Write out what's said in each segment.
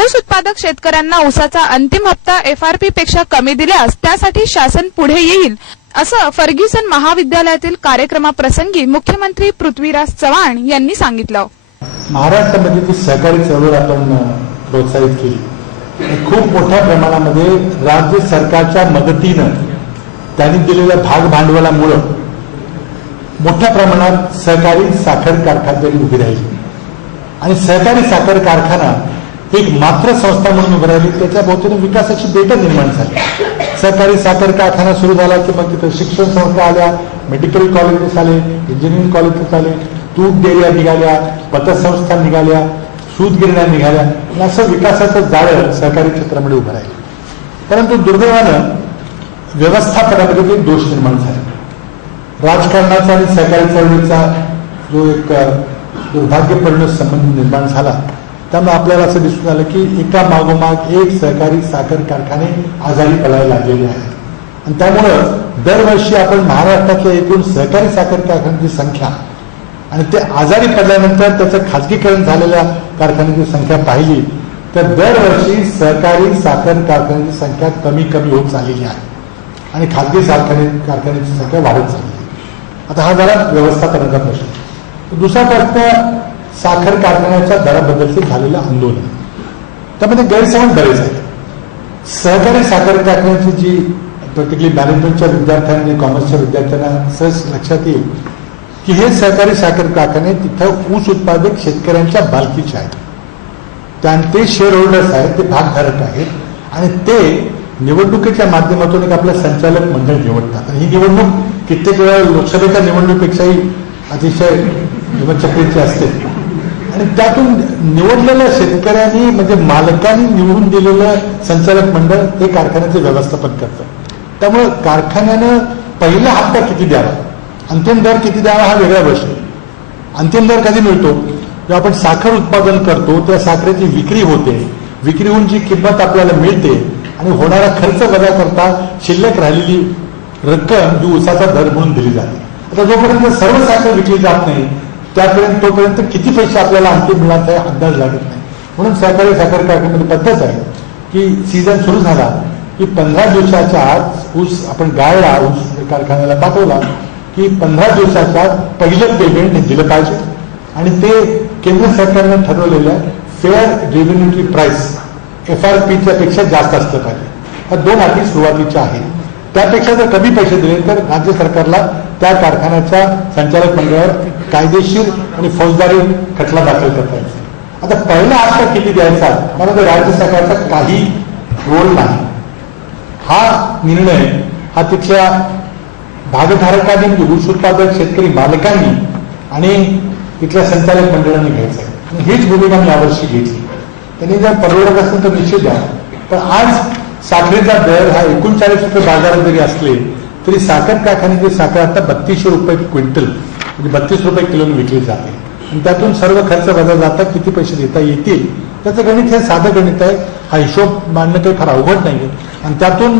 ऊस उत्पादक शेतकऱ्यांना ऊसाचा अंतिम हप्ता एफआरपी पेक्षा कमी दिल्यास त्यासाठी शासन पुढे येईल असं फर्ग्युसन महाविद्यालयातील कार्यक्रमाप्रसंगी मुख्यमंत्री पृथ्वीराज चव्हाण यांनी सांगितलं. महाराष्ट्रामध्ये जी सहकारी चळवळ आपण प्रोत्साहित केली. खूप मोठ्या प्रमाणामध्ये राज्य सरकारच्या मदतीनं त्यांनी दिलेल्या भाग भांडवलामुळं मोठ्या प्रमाणात सहकारी साखर कारखानदारी उभी राहिली. आणि सहकारी साखर कारखाना एक मात्र संस्था म्हणून उभी राहिली त्याच्या भोवतीने विकासाची बेट निर्माण झाली. सहकारी साखर कारखाना सुरू झाला की मग तिथं शिक्षण संस्था आल्या मेडिकल कॉलेजेस आले इंजिनिअरिंग कॉलेजेस आले तूप डेरिया निघाल्या पतसंस्था निघाल्या सूतगिरण्या निघाल्या. असं विकासाचं जाळं सहकारी क्षेत्रामध्ये उभं राहिलं. परंतु दुर्दैवानं व्यवस्थापनामध्ये एक दोष निर्माण झाले. राजकारणाचा आणि सहकारी चळवळीचा जो एक दुर्भाग्यपूर्ण संबंध निर्माण झाला त्यामुळे आपल्याला असं दिसून आलं की एका मागोमाग एक सहकारी साखर कारखाने आजारी पडायला लागलेले आहेत. आणि त्यामुळं दरवर्षी आपण महाराष्ट्रातल्या एकूण सहकारी साखर कारखान्यांची संख्या आणि ते आजारी पडल्यानंतर त्याचं खाजगीकरण झालेल्या कारखान्यांची संख्या पाहिली तर दरवर्षी सहकारी साखर कारखान्यांची संख्या कमी कमी होत चाललेली आहे. आणि खाजगी कारखाने कारखान्यांची संख्या वाढत चालली आहे. आता हा झाला व्यवस्थापनाचा प्रश्न. दुसरा प्रश्न साखर कारखान्याच्या दराबद्दलचं झालेलं आंदोलन. त्यामध्ये गैरसमज बरेच आहेत. सहकारी साखर कारखान्याची जी पर्टिक्युलरली मॅनेजमेंटच्या विद्यार्थ्यांनी कॉमर्सच्या विद्यार्थ्यांना सहज लक्षात येईल की हे सहकारी साखर कारखाने तिथं ऊस उत्पादक शेतकऱ्यांच्या बालकीचे आहेत. त्यां ते शेअर होल्डर्स आहेत ते भागधारक आहेत आणि ते निवडणुकीच्या माध्यमातून एक आपलं संचालक मंडळ निवडतात. आणि ही निवडणूक कित्येक वेळा लोकसभेच्या निवडणुकीपेक्षाही अतिशय हिमचक्रीची असते. आणि त्यातून निवडलेल्या शेतकऱ्यांनी म्हणजे मालकांनी निवडून दिलेलं संचालक मंडळ हे कारखान्याचे व्यवस्थापन करतं. त्यामुळे कारखान्यानं पहिला हप्ता किती द्यावा? अंतिम दर किती द्यावा हा वेगळा प्रश्न. आहे अंतिम दर कधी मिळतो? जेव्हा आपण साखर उत्पादन करतो त्या साखरेची विक्री होते. विक्री होऊन जी किंमत आपल्याला मिळते आणि होणारा खर्च वजा करता शिल्लक राहिलेली रक्कम जी उसाचा दर म्हणून दिली जाते. आता जोपर्यंत सर्व साखर विकली जात नाही त्यापर्यंत तोपर्यंत किती पैसे आपल्याला अंतिम मिळत आहे अंदाज लागत नाही. म्हणून सहकारी साखर कारखान्यामध्ये पद्धत आहे की सीझन सुरू झाला की पंधरा दिवसाच्या आत ऊस आपण गाळला ऊस कारखान्याला पाठवला की पंधरा दिवसाच्या आत पहिलं पेमेंट दिलं पाहिजे. आणि ते केंद्र सरकारनं ठरवलेल्या फेअर रेव्हेन्यूची प्राइस एफ आर पीच्या पेक्षा जास्त असलं पाहिजे. ह्या दोन अटी सुरुवातीच्या आहेत. त्यापेक्षा जर कमी पैसे दिले तर राज्य सरकारला त्या कारखान्याच्या संचालक मंडळावर कायदेशीर आणि फौजदारी खटला दाखल करता येईल. आता पहिला अर्थ किती द्यायचा? मला तर राज्य सरकारचा काही रोल नाही. हा निर्णय हा तिथल्या भागधारकांनी म्हणजे ऊस उत्पादक शेतकरी मालकांनी आणि तिथल्या संचालक मंडळांनी घ्यायचं आहे. हीच भूमिका मी यावर्षी घेतली. त्यांनी जर परवडत असेल तर निश्चित द्या. पण आज साखरेचा दर हा एकोणचाळीस रुपये बाजारात जरी असले तरी साखर कारखान्याची साखर आता बत्तीसशे रुपये क्विंटल म्हणजे बत्तीस रुपये किलोने विकली जाते. आणि त्यातून सर्व खर्च वजा जाता किती पैसे देता येतील त्याचं गणित हे साधं गणित आहे. हा हिशोब मांडणं काही फार अवघड नाही आणि त्यातून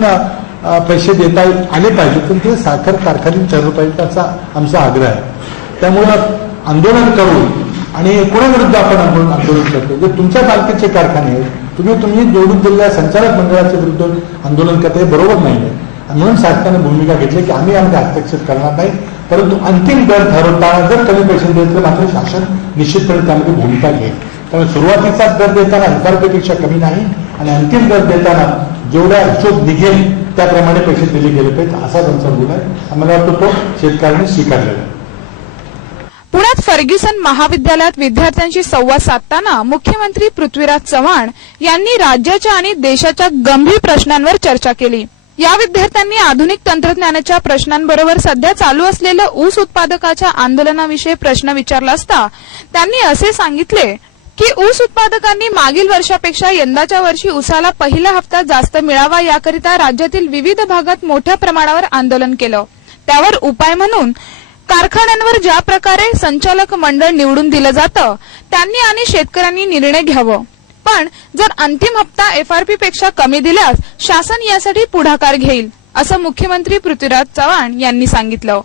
पैसे देता आले पाहिजे पण ते साखर कारखाने ठरवलं पाहिजे त्याचा आमचा आग्रह आहे. त्यामुळं आंदोलन करून आणि कोणाविरुद्ध आपण आंदोलन आंदोलन करतो जे तुमच्या मालकीचे कारखाने आहेत तुम्ही तुम्ही निवडून दिलेल्या संचालक मंडळाच्या विरुद्ध आंदोलन करता हे बरोबर नाही आहे म्हणून शासनाने भूमिका घेतली की आम्ही यामध्ये हस्तक्षेप करणार नाही. परंतु अंतिम दर ठरवताना जर कमी पैसे देत तर मात्र शासन निश्चितपणे त्यामध्ये भूमिका घेईल. कारण सुरुवातीचा दर देताना हजार रुपयेपेक्षा कमी नाही आणि अंतिम दर देताना जेवढा हिशोब निघेल त्याप्रमाणे पैसे दिले गेले पाहिजे असा त्यांचा गुण आहे. आम्हाला वाटतं तो शेतकऱ्यांनी स्वीकारलेला पुण्यात फर्ग्युसन महाविद्यालयात विद्यार्थ्यांशी संवाद साधताना मुख्यमंत्री पृथ्वीराज चव्हाण यांनी राज्याच्या आणि देशाच्या गंभीर प्रश्नांवर चर्चा केली. या विद्यार्थ्यांनी आधुनिक तंत्रज्ञानाच्या प्रश्नांबरोबर सध्या चालू असलेलं ऊस उत्पादकाच्या आंदोलनाविषयी प्रश्न विचारला असता त्यांनी असे सांगितले की ऊस उत्पादकांनी मागील वर्षापेक्षा यंदाच्या वर्षी ऊसाला पहिला हप्ता जास्त मिळावा याकरिता राज्यातील विविध भागात मोठ्या प्रमाणावर आंदोलन केलं. त्यावर उपाय म्हणून कारखान्यांवर ज्या प्रकारे संचालक मंडळ निवडून दिलं जातं त्यांनी आणि शेतकऱ्यांनी निर्णय घ्यावं. पण जर अंतिम हप्ता एफआरपी पेक्षा कमी दिल्यास शासन यासाठी पुढाकार घेईल असं मुख्यमंत्री पृथ्वीराज चव्हाण यांनी सांगितलं.